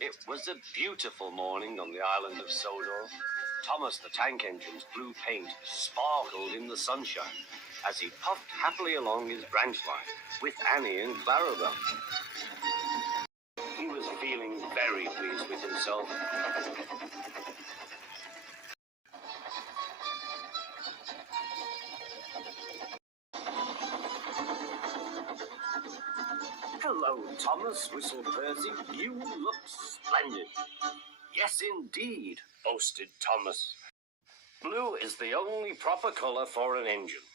It was a beautiful morning on the island of Sodor. Thomas the Tank Engine's blue paint sparkled in the sunshine as he puffed happily along his branch line with Annie and Clarabelle. He was feeling very pleased with himself. "Hello, Thomas," whistled Percy. "You look splendid." "Yes, indeed," boasted Thomas. "Blue is the only proper colour for an engine."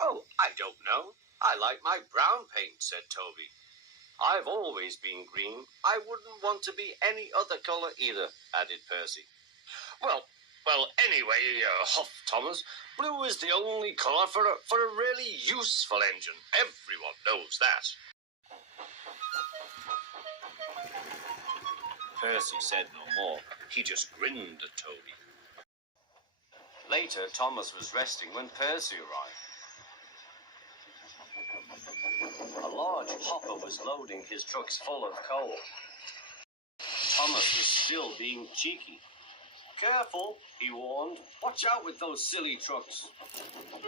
"Oh, I don't know. I like my brown paint," said Toby. "I've always been green. I wouldn't want to be any other colour either," added Percy. Well, anyway, huffed Thomas, "blue is the only colour for a really useful engine. Everyone knows that." Percy said no more. He just grinned at Toby. Later, Thomas was resting when Percy arrived. A large hopper was loading his trucks full of coal. Thomas was still being cheeky. "Careful," he warned. "Watch out with those silly trucks."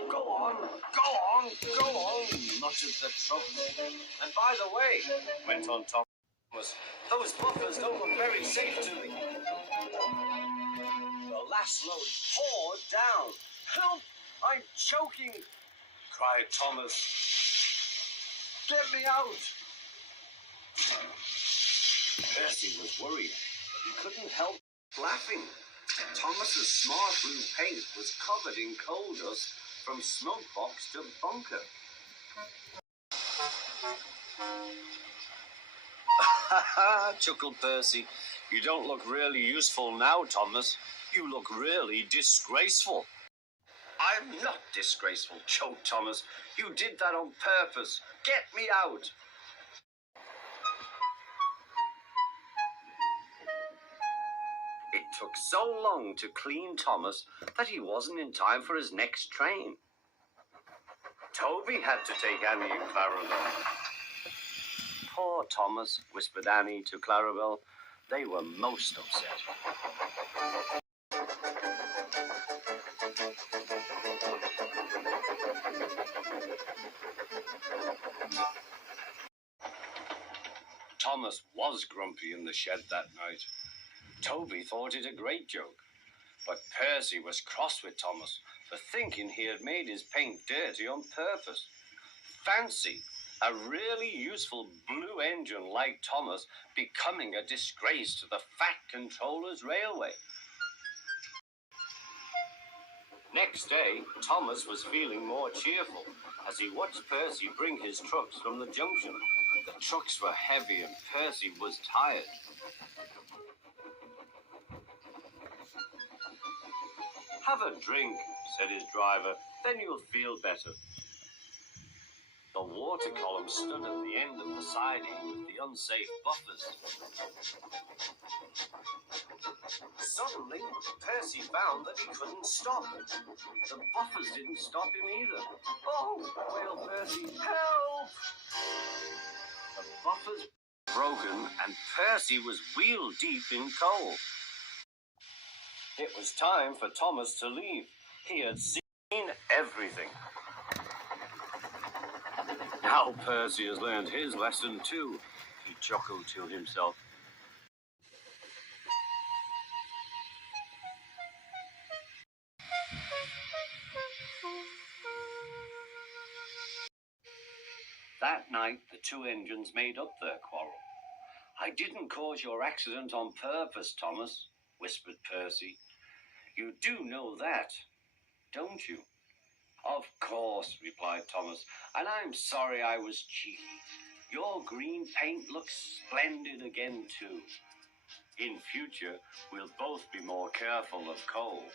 Go on, muttered the truck. "And by the way," went on Thomas, "those buffers don't look very safe to me." The last load poured down. "Help! I'm choking!" cried Thomas. "Get me out!" Percy was worried, but he couldn't help laughing. Thomas's smart blue paint was covered in coal dust from smoke box to bunker. "Ha ha!" chuckled Percy. "You don't look really useful now, Thomas. You look really disgraceful." "I'm not disgraceful," choked Thomas. "You did that on purpose. Get me out." It took so long to clean Thomas that he wasn't in time for his next train. Toby had to take Annie and Clarabelle. "Poor Thomas," whispered Annie to Clarabelle. They were most upset. Thomas was grumpy in the shed that night. Toby thought it a great joke, but Percy was cross with Thomas for thinking he had made his paint dirty on purpose. Fancy a really useful blue engine like Thomas becoming a disgrace to the Fat Controller's Railway. Next day, Thomas was feeling more cheerful as he watched Percy bring his trucks from the junction. The trucks were heavy and Percy was tired. "Have a drink," said his driver, "then you'll feel better." The water column stood at the end of the siding with the unsafe buffers. Suddenly, Percy found that he couldn't stop. The buffers didn't stop him either. "Oh," wailed Percy, "help!" The buffers were broken and Percy was wheel deep in coal. It was time for Thomas to leave. He had seen everything. "Now Percy has learned his lesson too," he chuckled to himself. That night, the two engines made up their quarrel. "I didn't cause your accident on purpose, Thomas," whispered Percy. "You do know that, don't you?" "Of course," replied Thomas, "and I'm sorry I was cheeky. Your green paint looks splendid again, too. In future, we'll both be more careful of coal."